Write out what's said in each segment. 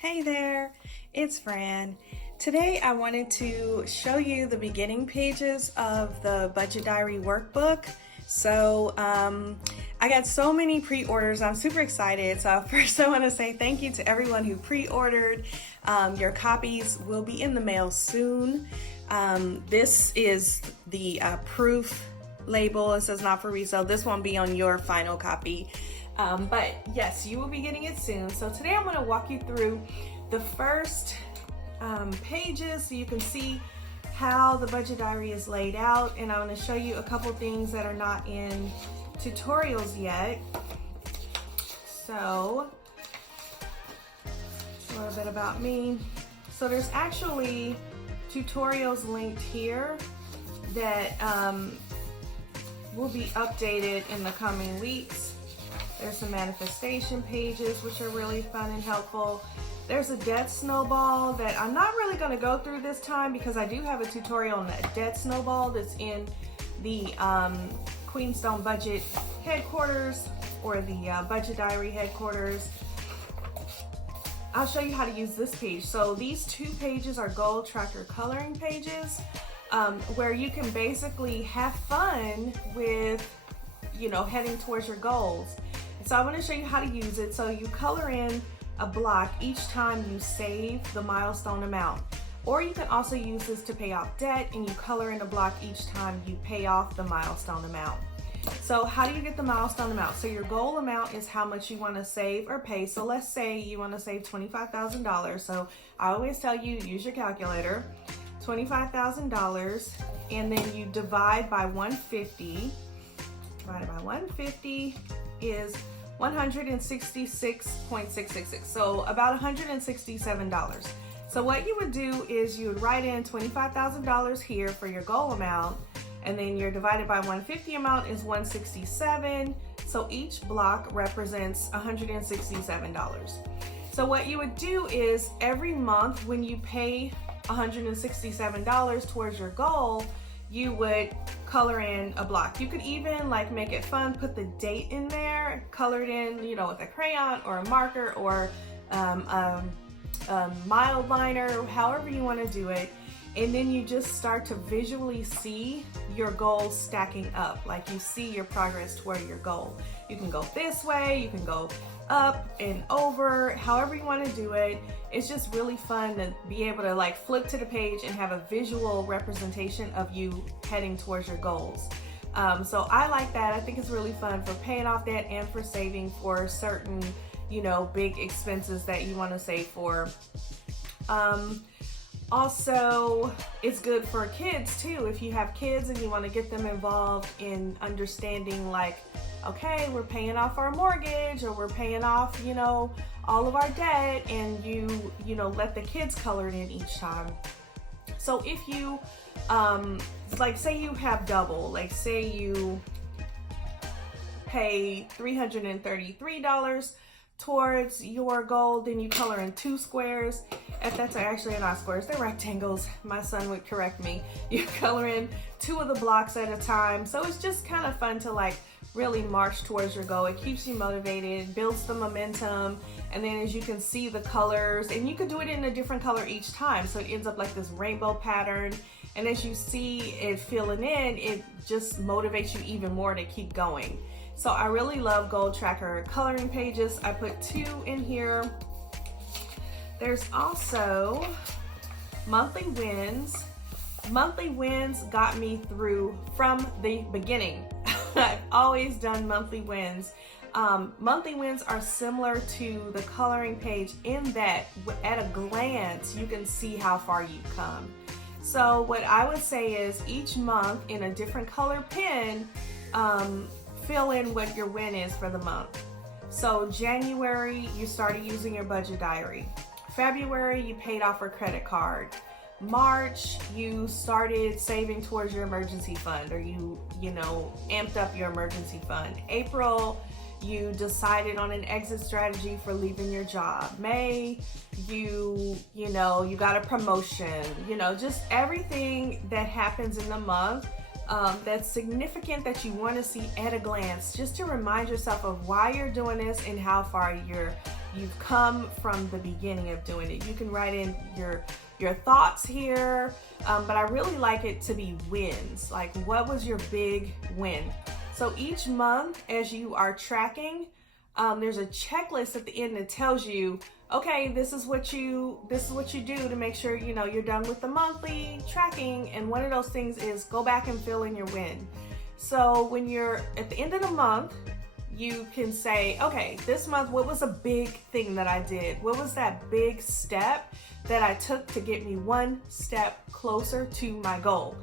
Hey there, it's Fran. Today I wanted to show you the beginning pages of the Budget Diary Workbook. So I got so many pre-orders. I'm super excited. So first I want to say thank you to everyone who pre-ordered. Your copies will be in the mail soon. This is the proof label. It says not for resale. This won't be on your final copy. But yes, you will be getting it soon. So today I'm going to walk you through the first pages so you can see how the budget diary is laid out, and I'm going to show you a couple things that are not in tutorials yet. So a little bit about me. So there's actually tutorials linked here that will be updated in the coming weeks. There's some manifestation pages, which are really fun and helpful. There's a debt snowball that I'm not really going to go through this time because I do have a tutorial on that debt snowball that's in the Queenstone Budget headquarters, or the Budget Diary headquarters. I'll show you how to use this page. So these two pages are goal tracker coloring pages, where you can basically have fun with, heading towards your goals. So I want to show you how to use it. So you color in a block each time you save the milestone amount. Or you can also use this to pay off debt, and you color in a block each time you pay off the milestone amount. So how do you get the milestone amount? So your goal amount is how much you want to save or pay. So let's say you want to save $25,000. So I always tell you, use your calculator. $25,000, and then you divide by 150. Divided by 150 is $166.666, so about $167. So what you would do is you would write in $25,000 here for your goal amount, and then your divided by 150 amount is 167. So each block represents $167. So what you would do is every month when you pay $167 towards your goal, you would color in a block. You could even make it fun, put the date in there, color it in, with a crayon or a marker or a mild liner, however you want to do it. And then you just start to visually see your goals stacking up. Like you see your progress toward your goal. You can go this way, you can go up and over, however you want to do it. It's just really fun to be able to flip to the page and have a visual representation of you heading towards your goals. So I like that. I think it's really fun for paying off debt and for saving for certain, big expenses that you want to save for. Also, it's good for kids too. If you have kids and you want to get them involved in understanding, okay, we're paying off our mortgage, or we're paying off, all of our debt, and you let the kids color it in each time. So if you, say you have double, say you pay $333 towards your goal, then you color in 2 squares. If that's actually not squares, they're rectangles. My son would correct me. You color in 2 of the blocks at a time. So it's just kind of fun to really march towards your goal. It keeps you motivated, builds the momentum, and then as you can see the colors, and you can do it in a different color each time, so it ends up like this rainbow pattern. And as you see it filling in, it just motivates you even more to keep going. So I really love goal tracker coloring pages. I put 2 in here. There's also monthly wins. Monthly wins got me through from the beginning. I've always done monthly wins. Monthly wins are similar to the coloring page in that at a glance you can see how far you've come. So what I would say is each month in a different color pen, fill in what your win is for the month. So January, you started using your budget diary. February, you paid off your credit card. March, you started saving towards your emergency fund, or you amped up your emergency fund. April, you decided on an exit strategy for leaving your job. May, you got a promotion. Just everything that happens in the month that's significant that you want to see at a glance, just to remind yourself of why you're doing this and how far you've come from the beginning of doing it. You can write in your thoughts here, but I really like it to be wins. Like, what was your big win? So each month, as you are tracking, there's a checklist at the end that tells you, okay, this is what you do to make sure you're done with the monthly tracking. And one of those things is go back and fill in your win. So when you're at the end of the month, you can say, okay, this month, what was a big thing that I did? What was that big step that I took to get me one step closer to my goal?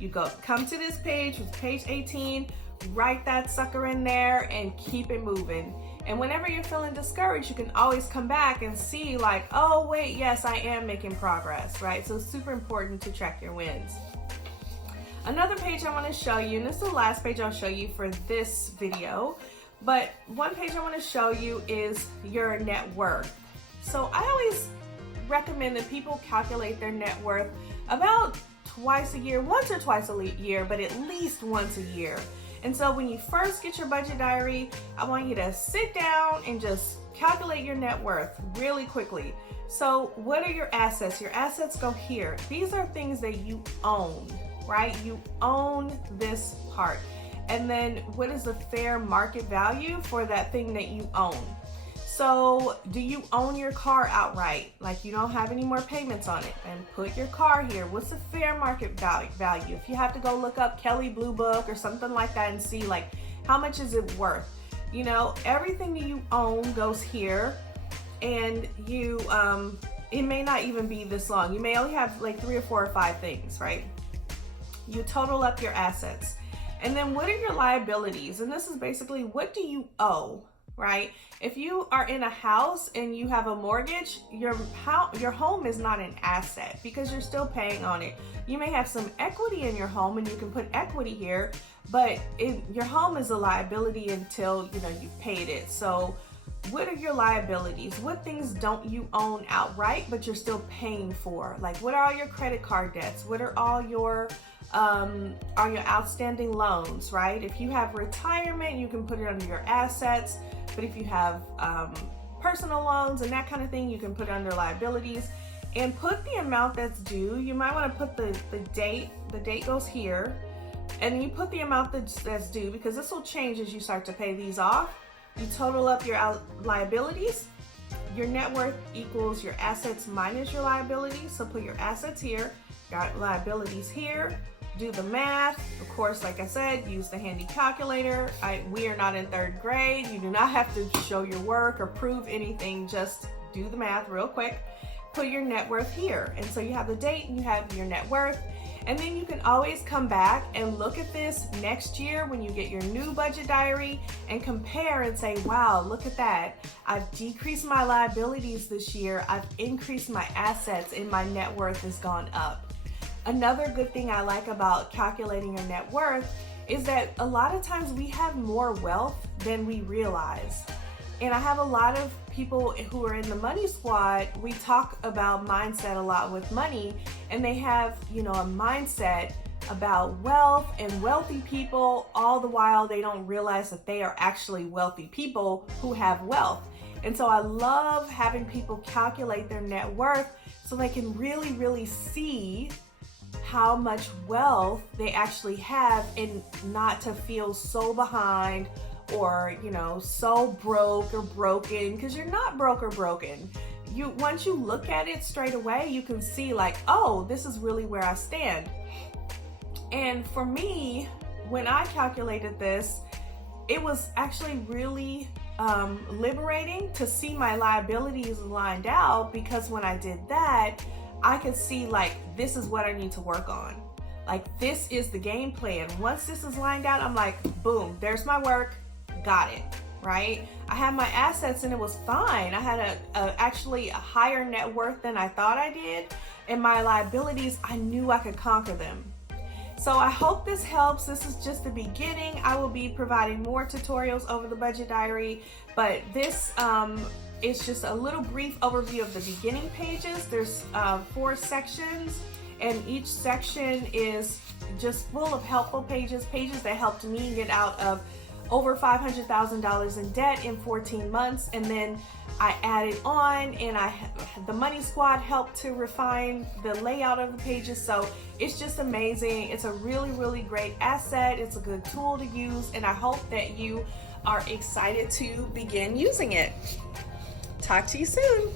You come to this page, with page 18, write that sucker in there and keep it moving. And whenever you're feeling discouraged, you can always come back and see like, oh wait, yes, I am making progress, right? So it's super important to track your wins. Another page I want to show you, and this is the last page I'll show you for this video, but one page I want to show you is your net worth. So I always recommend that people calculate their net worth about twice a year, once or twice a year, but at least once a year. And so when you first get your budget diary, I want you to sit down and just calculate your net worth really quickly. So what are your assets? Your assets go here. These are things that you own, right? You own this part. And then what is the fair market value for that thing that you own? So do you own your car outright? Like you don't have any more payments on it, and put your car here. What's the fair market value? If you have to go look up Kelley Blue Book or something like that and see like how much is it worth? Everything that you own goes here, and you, it may not even be this long. You may only have like 3 or 4 or 5 things, right? You total up your assets. And then what are your liabilities? And this is basically, what do you owe? Right? If you are in a house and you have a mortgage, your home is not an asset because you're still paying on it. You may have some equity in your home and you can put equity here, but your home is a liability until you've paid it. So what are your liabilities? What things don't you own outright but you're still paying for? Like, what are all your credit card debts? What are all your outstanding loans, right? If you have retirement, you can put it under your assets. But if you have personal loans and that kind of thing, you can put it under liabilities. And put the amount that's due. You might want to put the date. The date goes here. And you put the amount that's due, because this will change as you start to pay these off. You total up your liabilities. Your net worth equals your assets minus your liabilities. So put your assets here, got liabilities here. Do the math. Of course, like I said, use the handy calculator. We are not in 3rd grade. You do not have to show your work or prove anything. Just do the math real quick. Put your net worth here. And so you have the date and you have your net worth. And then you can always come back and look at this next year when you get your new budget diary and compare and say, wow, look at that. I've decreased my liabilities this year. I've increased my assets and my net worth has gone up. Another good thing I like about calculating your net worth is that a lot of times we have more wealth than we realize. And I have a lot of people who are in the money squad. We talk about mindset a lot with money, and they have, a mindset about wealth and wealthy people, all the while they don't realize that they are actually wealthy people who have wealth. And so I love having people calculate their net worth so they can really, really see how much wealth they actually have, and not to feel so behind or so broke or broken, because you're not broke or broken. Once you look at it straight away, you can see like, oh, this is really where I stand. And for me, when I calculated this, it was actually really liberating to see my liabilities lined out, because when I did that, I could see like, this is what I need to work on. Like, this is the game plan. Once this is lined out, I'm like, boom, there's my work, got it, right? I had my assets and it was fine. I had actually a higher net worth than I thought I did. And my liabilities, I knew I could conquer them. So I hope this helps. This is just the beginning. I will be providing more tutorials over the budget diary, but this it's just a little brief overview of the beginning pages. There's 4 sections, and each section is just full of helpful pages that helped me get out of over $500,000 in debt in 14 months. And then I added on, and the Money Squad helped to refine the layout of the pages. So it's just amazing. It's a really, really great asset. It's a good tool to use, and I hope that you are excited to begin using it. Talk to you soon.